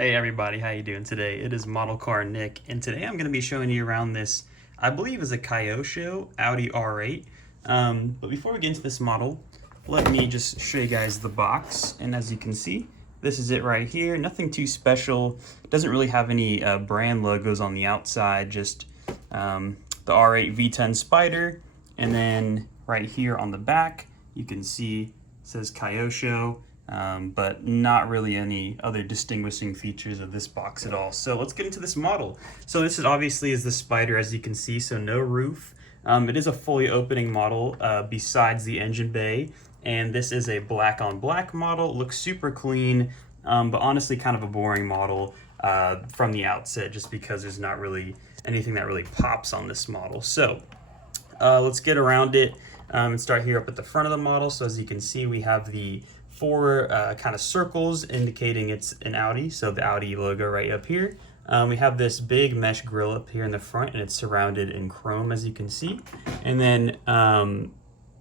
Hey everybody, how you doing today? It is ModelcarNick, and today I'm going to be showing you around this, I believe is a Kyosho Audi R8. But before we get into this model, let me just show you guys the box. And as you can see, this is it right here. Nothing too special. Doesn't really have any brand logos on the outside, just the R8 V10 Spider. And then right here on the back, you can see it says Kyosho. But not really any other distinguishing features of this box at all. So let's get into this model. So this is obviously the Spider, as you can see, so no roof. It is a fully opening model besides the engine bay, and this is a black on black model. It looks super clean, but honestly kind of a boring model from the outset, just because there's not really anything that really pops on this model. So let's get around it and start here up at the front of the model. So as you can see, we have the four kind of circles indicating it's an Audi, so the Audi logo right up here. We have this big mesh grille up here in the front, and it's surrounded in chrome, as you can see. And then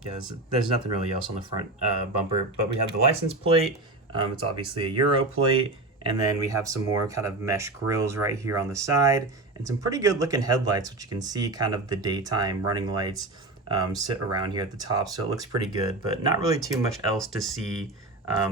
there's nothing really else on the front bumper, but we have the license plate. It's obviously a Euro plate, and then we have some more kind of mesh grills right here on the side, and some pretty good looking headlights, which you can see kind of the daytime running lights sit around here at the top, so it looks pretty good, but not really too much else to see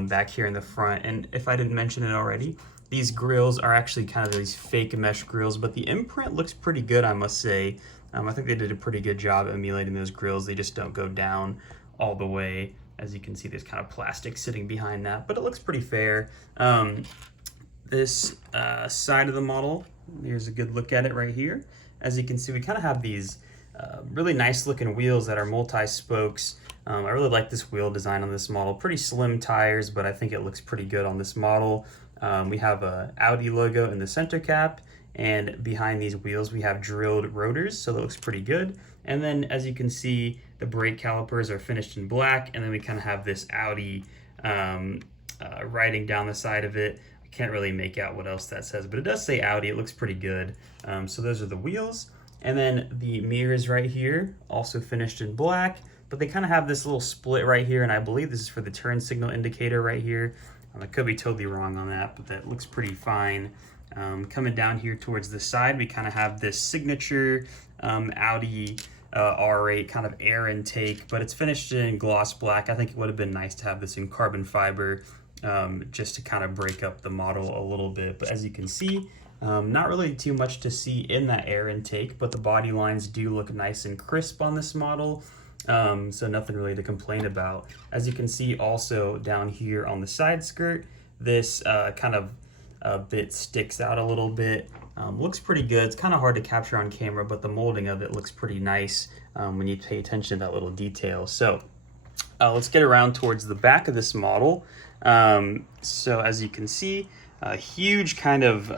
back here in the front. And if I didn't mention it already, these grills are actually kind of these fake mesh grills, but the imprint looks pretty good, I must say. I think they did a pretty good job emulating those grills. They just don't go down all the way. As you can see, there's kind of plastic sitting behind that, but it looks pretty fair. This side of the model, here's a good look at it right here. As you can see, we kind of have these really nice looking wheels that are multi-spokes. I really like this wheel design on this model. Pretty slim tires, but I think it looks pretty good on this model. We have a Audi logo in the center cap, and behind these wheels we have drilled rotors, so that looks pretty good. And then as you can see, the brake calipers are finished in black, and then we kind of have this Audi writing down the side of it. I can't really make out what else that says, but it does say Audi. It looks pretty good. So those are the wheels. And then the mirrors right here, also finished in black, but they kind of have this little split right here, and I believe this is for the turn signal indicator right here. I could be totally wrong on that, but that looks pretty fine. Coming down here towards the side, we kind of have this signature Audi R8 kind of air intake, but it's finished in gloss black. I think it would have been nice to have this in carbon fiber just to kind of break up the model a little bit. But as you can see, not really too much to see in that air intake, but the body lines do look nice and crisp on this model. So nothing really to complain about. As you can see also down here on the side skirt, this kind of bit sticks out a little bit. Looks pretty good. It's kind of hard to capture on camera, but the molding of it looks pretty nice when you pay attention to that little detail. So let's get around towards the back of this model. So as you can see, a huge kind of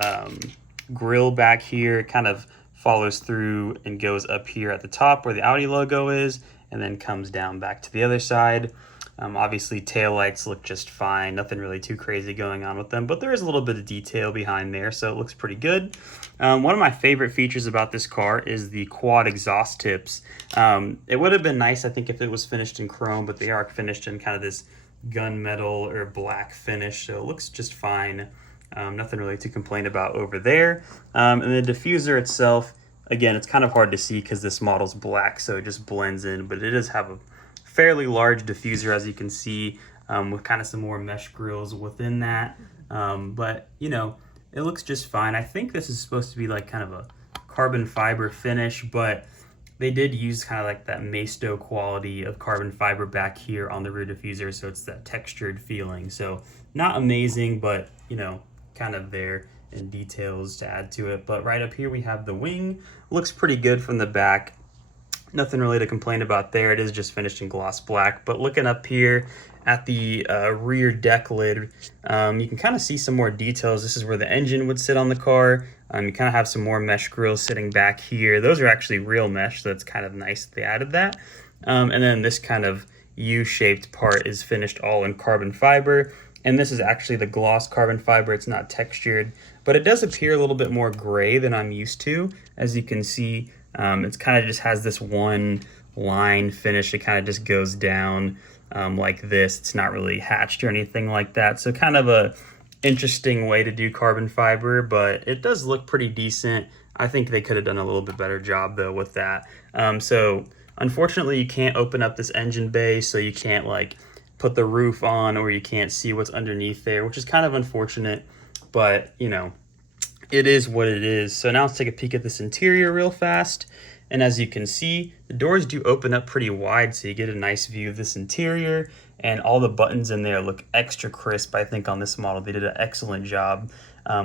grill back here, kind of follows through and goes up here at the top where the Audi logo is, and then comes down back to the other side. Obviously taillights look just fine, nothing really too crazy going on with them, but there is a little bit of detail behind there, so it looks pretty good. One of my favorite features about this car is the quad exhaust tips. It would have been nice, I think, if it was finished in chrome, but they are finished in kind of this gunmetal or black finish, so it looks just fine. Nothing really to complain about over there. And the diffuser itself, again, it's kind of hard to see because this model's black, so it just blends in, but it does have a fairly large diffuser, as you can see, with kind of some more mesh grills within that. But, you know, it looks just fine. I think this is supposed to be like kind of a carbon fiber finish, but they did use kind of like that Maisto quality of carbon fiber back here on the rear diffuser, so it's that textured feeling. So not amazing, but, you know, kind of there and details to add to it. But right up here we have the wing. Looks pretty good from the back. Nothing really to complain about there. It is just finished in gloss black. But looking up here at the rear deck lid, you can kind of see some more details. This is where the engine would sit on the car. You kind of have some more mesh grills sitting back here. Those are actually real mesh, so it's kind of nice that they added that. And then this kind of U-shaped part is finished all in carbon fiber. And this is actually the gloss carbon fiber. It's not textured, but it does appear a little bit more gray than I'm used to. As you can see, it's kind of just has this one line finish. It kind of just goes down like this. It's not really hatched or anything like that. So kind of a interesting way to do carbon fiber, but it does look pretty decent. I think they could have done a little bit better job though with that. So unfortunately you can't open up this engine bay, so you can't like put the roof on, or you can't see what's underneath there, which is kind of unfortunate, but you know, it is what it is. So now let's take a peek at this interior real fast. And as you can see, the doors do open up pretty wide, so you get a nice view of this interior, and all the buttons in there look extra crisp. I think on this model, they did an excellent job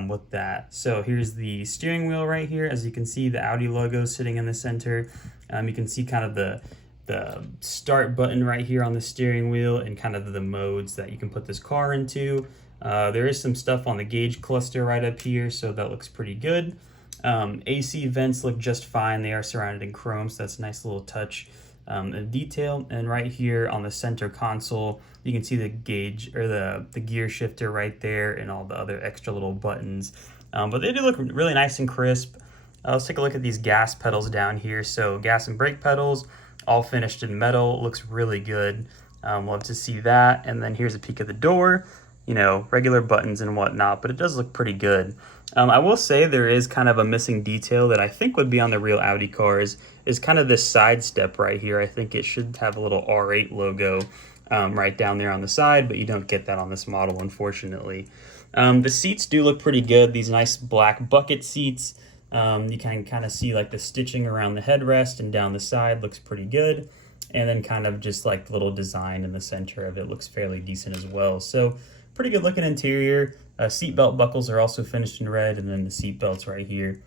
with that. So here's the steering wheel right here. As you can see, the Audi logo sitting in the center. You can see kind of the start button right here on the steering wheel, and kind of the modes that you can put this car into. There is some stuff on the gauge cluster right up here, so that looks pretty good. AC vents look just fine. They are surrounded in chrome, so that's a nice little touch of detail. And right here on the center console, you can see the gauge, or the gear shifter right there, and all the other extra little buttons. But they do look really nice and crisp. Let's take a look at these gas pedals down here. So gas and brake pedals, all finished in metal. Looks really good. Love to see that. And then here's a peek at the door. You know, regular buttons and whatnot, but it does look pretty good. I will say there is kind of a missing detail that I think would be on the real Audi cars, is kind of this side step right here. I think it should have a little R8 logo right down there on the side, but you don't get that on this model, unfortunately. The seats do look pretty good. These nice black bucket seats. You can kind of see like the stitching around the headrest and down the side looks pretty good. And then kind of just like the little design in the center of it looks fairly decent as well. So pretty good looking interior. Seat belt buckles are also finished in red, and then the seat belts right here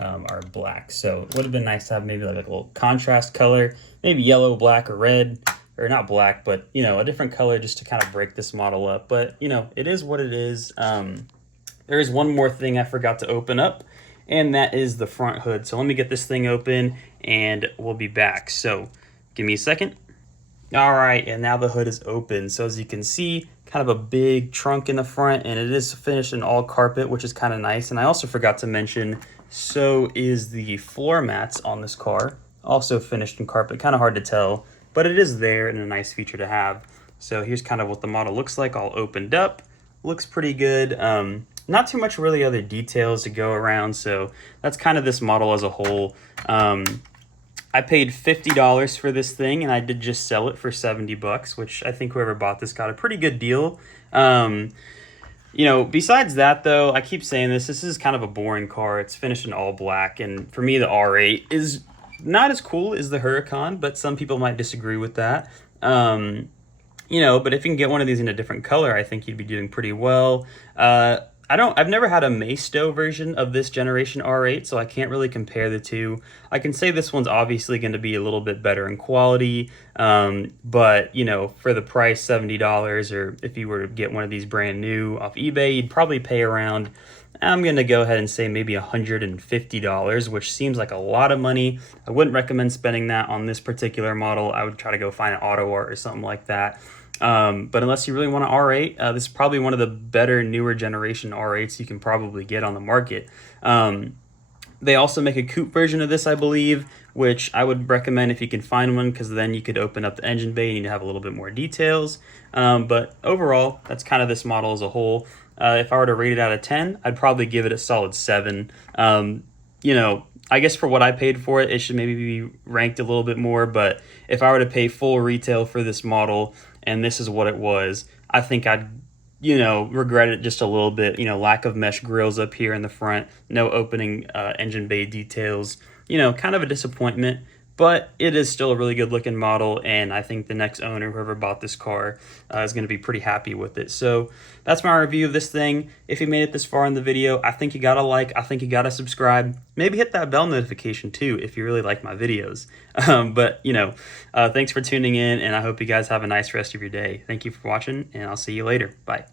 are black. So it would have been nice to have maybe like a little contrast color, maybe yellow, black, or red, or not black, but you know, a different color just to kind of break this model up. But you know, it is what it is. There is one more thing I forgot to open up, and that is the front hood. So let me get this thing open and we'll be back. So give me a second. All right, and now the hood is open. So as you can see, kind of a big trunk in the front, and it is finished in all carpet, which is kind of nice. And I also forgot to mention, so is the floor mats on this car, also finished in carpet. Kind of hard to tell, but it is there and a nice feature to have. So here's kind of what the model looks like, all opened up. Looks pretty good. Not too much really other details to go around, so that's kind of this model as a whole. I paid $50 for this thing, and I did just sell it for $70, which I think whoever bought this got a pretty good deal. You know, besides that though, I keep saying this is kind of a boring car. It's finished in all black, and for me the R8 is not as cool as the Huracan, but some people might disagree with that. You know, but if you can get one of these in a different color, I think you'd be doing pretty well. I've never had a Maisto version of this generation R8, so I can't really compare the two. I can say this one's obviously going to be a little bit better in quality, but, you know, for the price, $70, or if you were to get one of these brand new off eBay, you'd probably pay around, I'm going to go ahead and say maybe $150, which seems like a lot of money. I wouldn't recommend spending that on this particular model. I would try to go find an Auto Art or something like that. But unless you really want an R8, this is probably one of the better newer generation R8s you can probably get on the market. They also make a coupe version of this, I believe, which I would recommend if you can find one, because then you could open up the engine bay and you'd have a little bit more details. But overall, that's kind of this model as a whole. If I were to rate it out of 10, I'd probably give it a solid 7. You know, I guess for what I paid for it, it should maybe be ranked a little bit more. But if I were to pay full retail for this model, and this is what it was, I think I'd, you know, regret it just a little bit. You know, lack of mesh grills up here in the front, no opening engine bay details, you know, kind of a disappointment. But it is still a really good looking model, and I think the next owner, whoever bought this car, is going to be pretty happy with it. So that's my review of this thing. If you made it this far in the video, I think you got to like, I think you got to subscribe. Maybe hit that bell notification too if you really like my videos. But, you know, thanks for tuning in, and I hope you guys have a nice rest of your day. Thank you for watching, and I'll see you later. Bye.